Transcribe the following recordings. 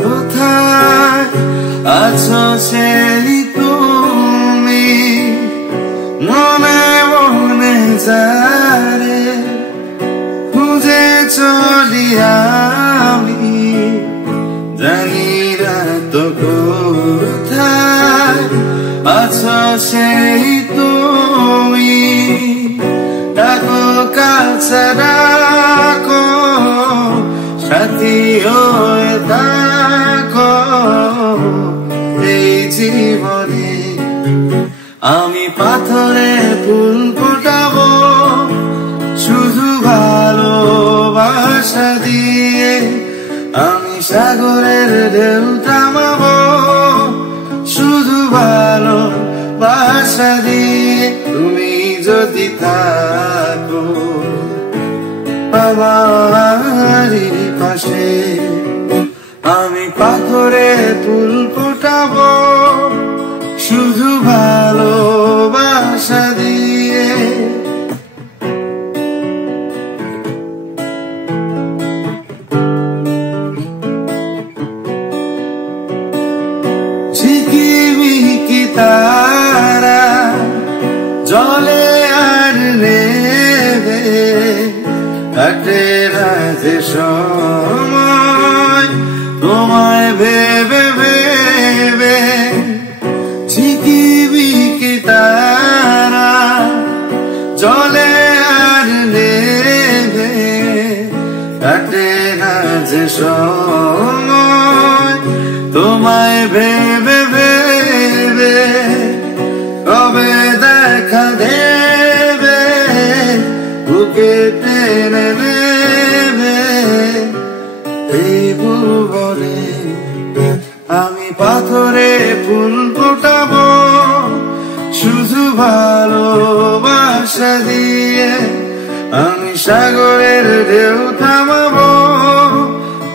কোথায় আছো সেই তুমি মনে মনে যারে খুঁজে চলি আমি জানি না তো কোথায় আছো সেই তুমি ডাকো কাছে ডাকো সাথী হয়ে থাকো এই জীবনে আমি পাথরে ফুল ফোটাবো শুধু ভালোবাসা দিয়ে আমি সাগরের ঢেউ থামাবো শুধু ভালোবাসা দিয়ে তুমি যদি থাকো আমারই পাশে আমি পাথরে ফুল ফোটাবো শুধু ভালোবাসা দিয়ে ঝিকিমিকি তারা জলে আর নেবে কাটে না যে সময় তোমায় ভেবে ভেবে ঝিকিমিকি তারা জলে আর নেবে কাটে না যে সময় তোমায় ভেবে ভেবে কবে দেখা দেবে বুকে টেনে নেবে এই ভুবনে আমি পাথরে ফুল ফোটাবো শুধু ভালোবাসা দিয়ে আমি সাগরের ঢেউ থামাবো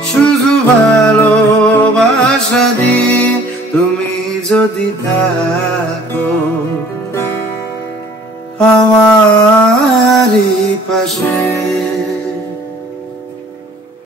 শুধু ভালোবাসা দিয়ে তুমি যদি থাকো আমারই পাশে।